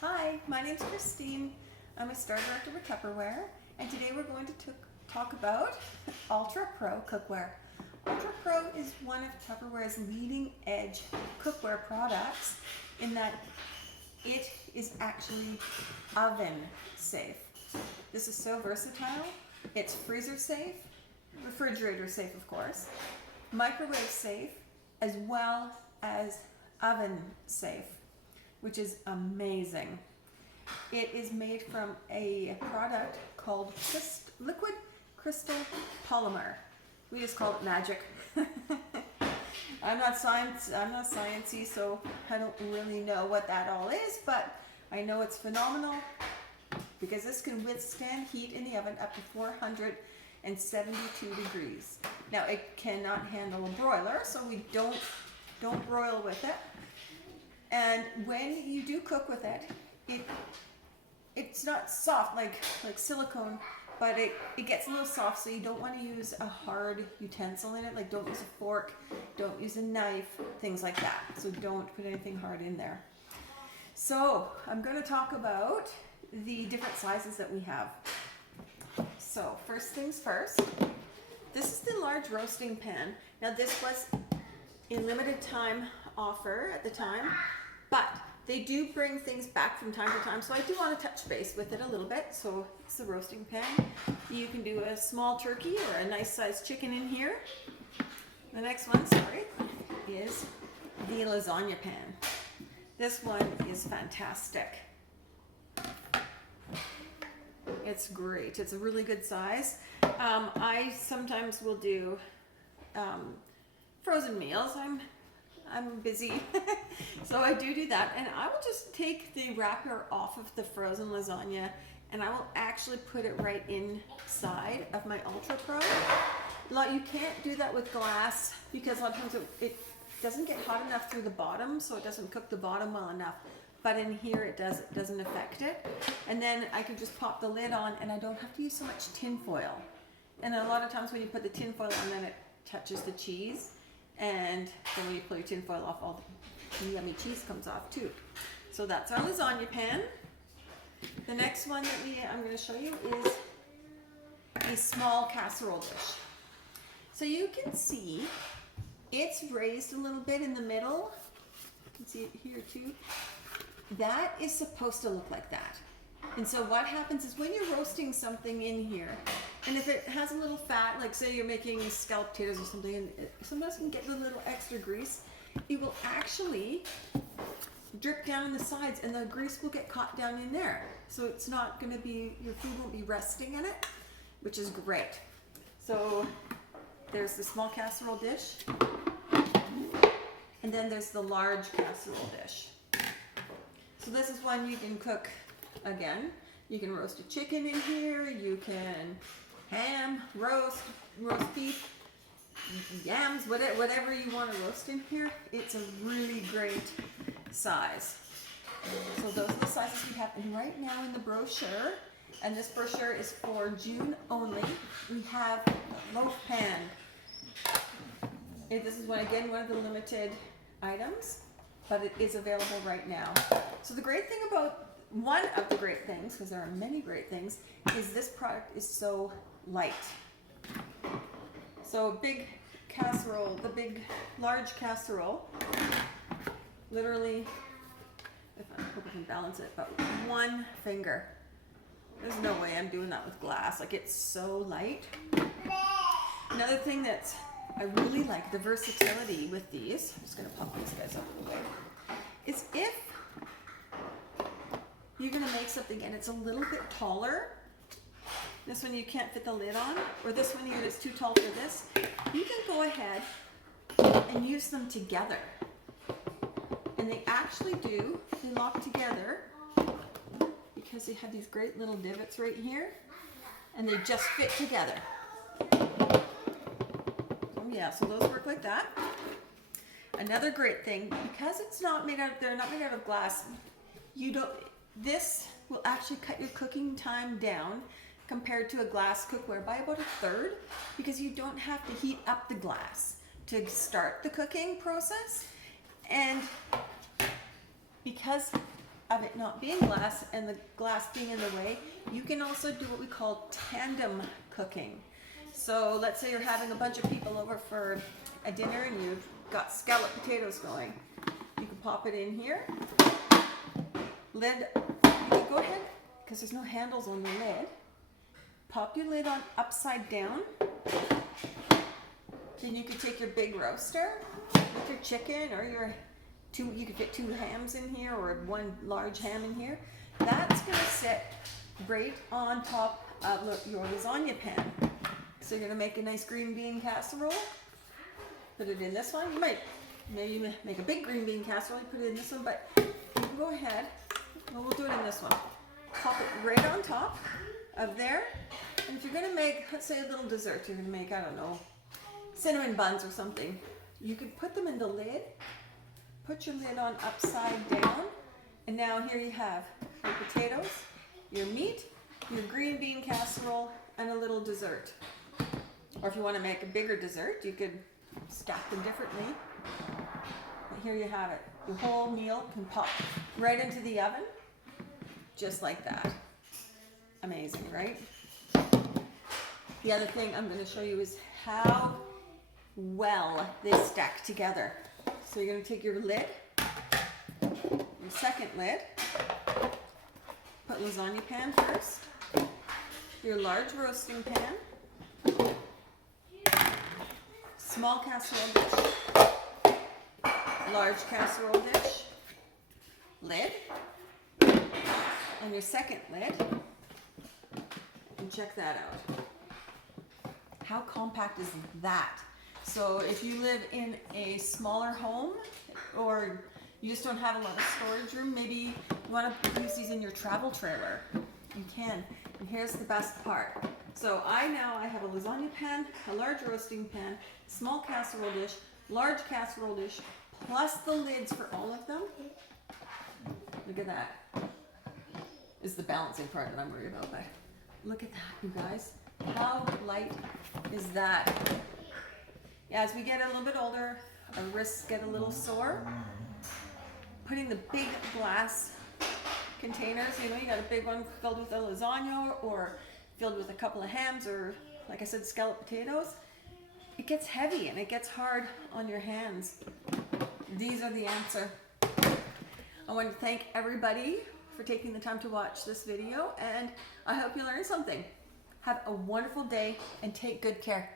Hi, my name's Christine. I'm a store director with Tupperware, and today we're going to talk about UltraPro Cookware. UltraPro is one of Tupperware's leading edge cookware products in that it is actually oven safe. This is so versatile. It's freezer safe, refrigerator safe of course, microwave safe, as well as oven safe, which is amazing. It is made from a product called liquid crystal polymer. We just call it magic. I'm not sciencey, so I don't really know what that all is, but I know it's phenomenal because this can withstand heat in the oven up to 472 degrees. Now it cannot handle a broiler, so we don't broil with it. And when you do cook with it, it's not soft like silicone, but it gets a little soft, so you don't want to use a hard utensil in it. Like don't use a fork, don't use a knife, things like that. So don't put anything hard in there. So I'm going to talk about the different sizes that we have. So first things first, this is the large roasting pan. Now this was a limited time offer at the time, but they do bring things back from time to time, so I do want to touch base with it a little bit. So it's the roasting pan. You can do a small turkey or a nice sized chicken in here. The next one, is the lasagna pan. This one is fantastic. It's great. It's a really good size. I sometimes will do frozen meals. I'm busy, so I do that, and I will just take the wrapper off of the frozen lasagna, and I will actually put it right inside of my UltraPro. You can't do that with glass because a lot of times it doesn't get hot enough through the bottom, so it doesn't cook the bottom well enough. But in here it doesn't affect it, and then I can just pop the lid on, and I don't have to use so much tin foil. And a lot of times when you put the tin foil on, then it touches the cheese. And then when you pull your tin foil off, all the yummy cheese comes off too. So that's our lasagna pan. The next one that I'm going to show you is a small casserole dish. So you can see it's raised a little bit in the middle. You can see it here too. That is supposed to look like that. And so what happens is when you're roasting something in here, and if it has a little fat, like say you're making scalloped potatoes or something, and sometimes can get a little extra grease, it will actually drip down on the sides, and the grease will get caught down in there. So it's not going to be, your food won't be resting in it, which is great. So there's the small casserole dish, and then there's the large casserole dish. So this is one you can cook. Again, you can roast a chicken in here, you can ham, roast beef, yams, whatever you want to roast in here. It's a really great size. So those are the sizes we have. And right now in the brochure, and this brochure is for June only, we have a loaf pan. And this is one of the limited items, but it is available right now. So one of the great things, because there are many great things, is this product is so light. So big casserole, large casserole, literally, I hope I can balance it, but one finger. There's no way I'm doing that with glass. Like, it's so light. Another thing that I really like, the versatility with these, I'm just going to pop these guys up real quick, is if you're going to make something and it's a little bit taller, this one you can't fit the lid on, or this one here is too tall for this, you can go ahead and use them together. And they actually they lock together because they have these great little divots right here, and they just fit together. So yeah, so those work like that. Another great thing, because they're not made out of glass, this will actually cut your cooking time down compared to a glass cookware by about a third, because you don't have to heat up the glass to start the cooking process. And because of it not being glass and the glass being in the way, you can also do what we call tandem cooking. So let's say you're having a bunch of people over for a dinner and you've got scalloped potatoes going. You can pop it in here. Lid, you can go ahead, because there's no handles on the lid. Pop your lid on upside down. Then you could take your big roaster with your chicken or your you could fit 2 hams in here or 1 large ham in here. That's going to sit right on top of your lasagna pan. So you're going to make a nice green bean casserole. Put it in this one. You might maybe make a big green bean casserole, put it in this one, but you can go ahead. Well, we'll do it in this one. Pop it right on top of there. And if you're going to make, let's say, a little dessert, you're going to make, I don't know, cinnamon buns or something, you could put them in the lid, put your lid on upside down, and now here you have your potatoes, your meat, your green bean casserole, and a little dessert. Or if you want to make a bigger dessert, you could stack them differently. But here you have it. Your whole meal can pop right into the oven, just like that. Amazing, right? The other thing I'm going to show you is how well they stack together. So you're going to take your lid, your second lid, put lasagna pan first, your large roasting pan, small casserole dish, large casserole dish, lid, and your second lid, and check that out. How compact is that? So if you live in a smaller home or you just don't have a lot of storage room, maybe you want to use these in your travel trailer. You can. And here's the best part. So I have a lasagna pan, a large roasting pan, small casserole dish, large casserole dish, plus the lids for all of them. Look at that. Is the balancing part that I'm worried about, but look at that, you guys. How light is that? As we get a little bit older, our wrists get a little sore. Putting the big glass containers, you got a big one filled with a lasagna or filled with a couple of hams or, like I said, scalloped potatoes, it gets heavy and it gets hard on your hands. These are the answer. I want to thank everybody for taking the time to watch this video, and I hope you learned something. Have a wonderful day and take good care.